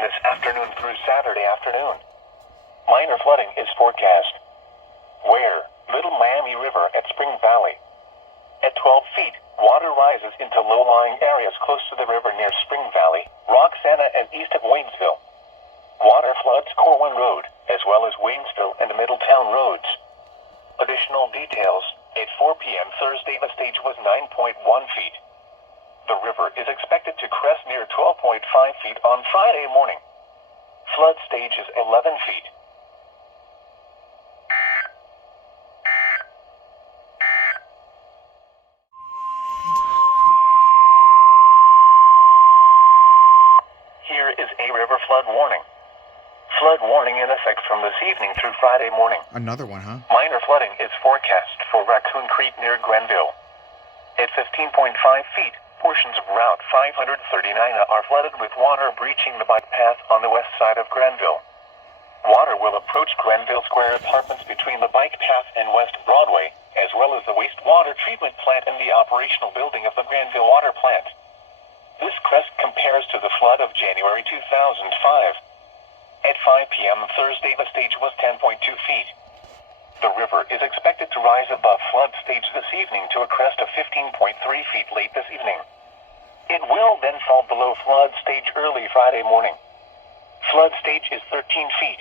from this afternoon through Saturday afternoon. Minor flooding is forecast. Where? Little Miami River at Spring Valley. At 12 feet, water rises into low-lying areas close to the river near Spring Valley, Roxana, and east of Waynesville. Water floods Corwin Road, as well as Waynesville and the Middletown roads. Additional details: at 4 p.m. Thursday, the stage was 9.1 feet. The river is expected to crest near 12.5 feet on Friday morning. Flood stage is 11 feet. Here is a river flood warning. Flood warning in effect from this evening through Friday morning. Another one, huh? Minor flooding is forecast for Raccoon Creek near Grenville. At 15.5 feet, portions of Route 539 are flooded with water breaching the bike path on the west side of Grenville. Water will approach Grenville Square apartments between the bike path and West Broadway, as well as the wastewater treatment plant and the operational building of the Grenville Water Plant. This crest compares to the flood of January 2005. At 5 p.m. Thursday, the stage was 10.2 feet. The river is expected to rise above flood stage this evening to a crest of 15.3 feet late this evening. It will then fall below flood stage early Friday morning. Flood stage is 13 feet.